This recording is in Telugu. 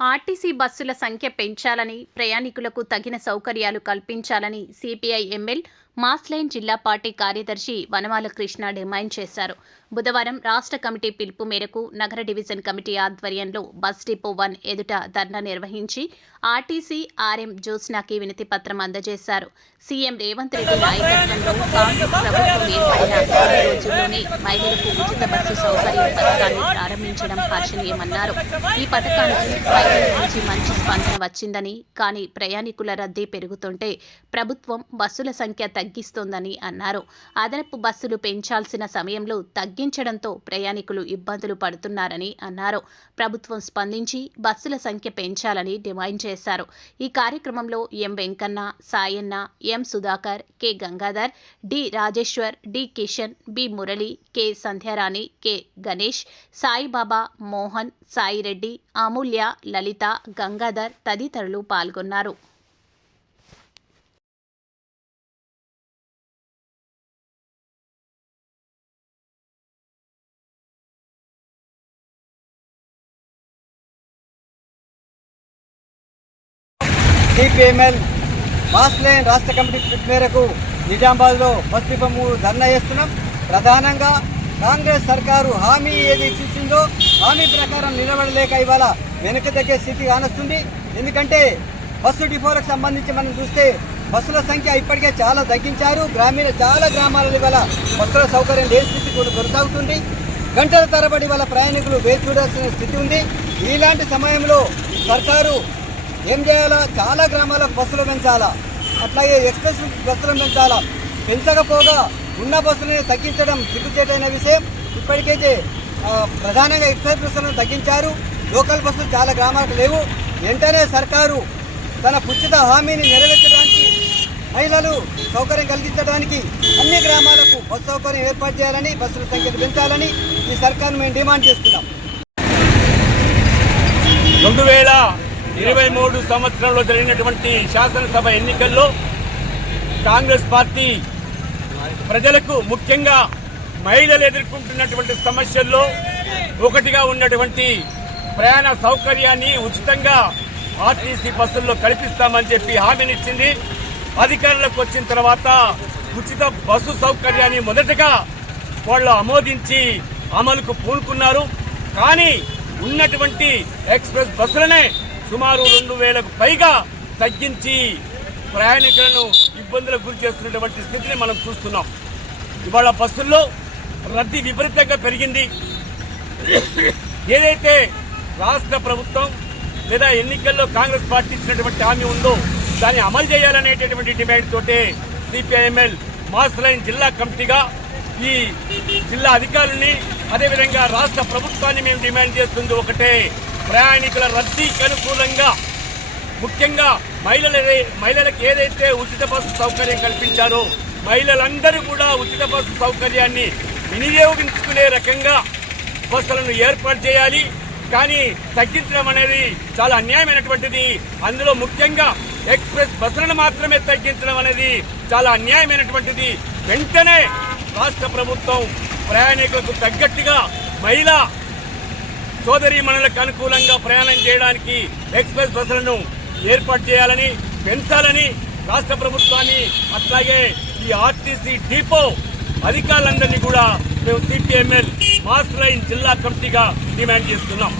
ఆర్టీసీ బస్సుల సంఖ్య పెంచాలని, ప్రయాణికులకు తగిన సౌకర్యాలు కల్పించాలని సిపిఐ ఎంఎల్ మాస్లైన్ జిల్లా పార్టీ కార్యదర్శి వనమాల కృష్ణ డిమాండ్ చేశారు. బుధవారం రాష్ట్ర కమిటీ పిలుపు మేరకు నగర డివిజన్ కమిటీ ఆధ్వర్యంలో బస్ డిపో 1 ఎదుట ధర్నా నిర్వహించి ఆర్టీసీ ఆర్ఎం జ్యోత్స్నాకి వినతి పత్రం అందజేశారు. సీఎం రేవంత్ రెడ్డి నాయకత్వంలో కాంగ్రెస్ ప్రభుత్వం ఏర్పడిన 3 రోజుల్లోనే మహిళలకు ఉచిత బస్సు సౌకర్యం పథకాన్ని ప్రారంభించడం హర్షణీయమన్నారు. ఈ పథకానికి మహిళల నుంచి మంచి స్పందన వచ్చిందని, కానీ ప్రయాణికుల రద్దీ పెరుగుతుంటే ప్రభుత్వం బస్సుల సంఖ్య తగ్గిస్తోందని అన్నారు. అదనపు బస్సులు పెంచాల్సిన సమయంలో తగ్గించడంతో ప్రయాణికులు ఇబ్బందులు పడుతున్నారని అన్నారు. ప్రభుత్వం స్పందించి బస్సుల సంఖ్య పెంచాలని డిమాండ్ చేశారు. ఈ కార్యక్రమంలో M Venkanna, Sayanna, M Sudhakar, K Gangadhar, D Rajeshwar, D Kishan, B Murali, K Sandhyarani, K Ganesh, Saibaba, Mohan, Saireddy, Amulya, Lalitha, Gangadhar తదితరులు పాల్గొన్నారు. సిపిఎంఎల్ మాస్లైన్ రాష్ట్ర కమిటీ పిలుపు మేరకు నిజామాబాద్లో బస్ డిపో 3 ధర్నా చేస్తున్నాం. ప్రధానంగా కాంగ్రెస్ సర్కారు హామీ ఏది ఇచ్చిందో హామీ ప్రకారం నిలబడలేక ఇవాళ వెనక తగ్గే స్థితి కానొస్తుంది. ఎందుకంటే బస్సు డిపోలకు సంబంధించి మనం చూస్తే బస్సుల సంఖ్య ఇప్పటికే చాలా తగ్గించారు. చాలా గ్రామాలలో ఇవాళ బస్సుల సౌకర్యం లేని స్థితి కొనసాగుతుంది. గంటల తరబడి వాళ్ళ ప్రయాణికులు వేచి చూడాల్సిన స్థితి ఉంది. ఇలాంటి సమయంలో సర్కారు ఏం చేయాలా? చాలా గ్రామాలకు బస్సులు పెంచాలా, అట్లాగే ఎక్స్ప్రెస్ బస్సులు పెంచాలా. పెంచకపోగా ఉన్న బస్సులని తగ్గించడం సిగ్గుచేటైన విషయం. ఇప్పటికైతే ప్రధానంగా ఎక్స్ప్రెస్ బస్సులను తగ్గించారు. లోకల్ బస్సులు చాలా గ్రామాలకు లేవు. వెంటనే సర్కారు తన ఉచిత హామీని నెరవేర్చడానికి, మహిళలు సౌకర్యం కలిగించడానికి అన్ని గ్రామాలకు బస్సు సౌకర్యం ఏర్పాటు చేయాలని, బస్సుల సంఖ్యను పెంచాలని ఈ సర్కారును మేము డిమాండ్ చేస్తున్నాం. 2023 సంవత్సరంలో జరిగినటువంటి శాసనసభ ఎన్నికల్లో కాంగ్రెస్ పార్టీ ప్రజలకు, ముఖ్యంగా మహిళలు ఎదుర్కొంటున్నటువంటి సమస్యల్లో ఒకటిగా ఉన్నటువంటి ప్రయాణ సౌకర్యాన్ని ఉచితంగా ఆర్టీసీ బస్సుల్లో కల్పిస్తామని చెప్పి హామీనిచ్చింది. అధికారంలోకి వచ్చిన తర్వాత ఉచిత బస్సు సౌకర్యాన్ని మొదటగా వాళ్ళు ఆమోదించి అమలుకు పూనుకున్నారు. కానీ ఉన్నటువంటి ఎక్స్ప్రెస్ బస్సులనే సుమారు 2000కు పైగా తగ్గించి ప్రయాణికులను ఇబ్బందులకు గురి చేస్తున్నటువంటి స్థితిని మనం చూస్తున్నాం. ఇవాళ బస్సుల్లో రద్దీ విపరీతంగా పెరిగింది. ఏదైతే రాష్ట్ర ప్రభుత్వం లేదా ఎన్నికల్లో కాంగ్రెస్ పార్టీ ఇచ్చినటువంటి హామీ ఉందో దాన్ని అమలు చేయాలనేటటువంటి డిమాండ్ తోటే సిపిఐఎంఎల్ మాస్లైన్ జిల్లా కమిటీగా ఈ జిల్లా అధికారులని, అదేవిధంగా రాష్ట్ర ప్రభుత్వాన్ని మేము డిమాండ్ చేస్తుంది ఒకటే: ప్రయాణికుల రద్దీకి అనుకూలంగా, ముఖ్యంగా మహిళలకు ఏదైతే ఉచిత బస్సు సౌకర్యం కల్పించారో మహిళలందరూ కూడా ఉచిత బస్సు సౌకర్యాన్ని వినియోగించుకునే రకంగా బస్సులను ఏర్పాటు చేయాలి. కానీ తగ్గించడం అనేది చాలా అన్యాయమైనటువంటిది. అందులో ముఖ్యంగా ఎక్స్ప్రెస్ బస్సులను మాత్రమే తగ్గించడం అనేది చాలా అన్యాయమైనటువంటిది. వెంటనే రాష్ట్ర ప్రభుత్వం ప్రయాణికులకు తగ్గట్టుగా మహిళా సోదరీమణులకు అనుకూలంగా ప్రయాణం చేయడానికి ఎక్స్ప్రెస్ బస్సులను ఏర్పాటు చేయాలని, పెంచాలని రాష్ట్ర ప్రభుత్వాన్ని, అట్లాగే ఈ ఆర్టీసీ డిపో అధికారులందరినీ కూడా మేము సిపిఎంఎల్ మాస్లైన్ జిల్లా కమిటీగా డిమాండ్ చేస్తున్నాం.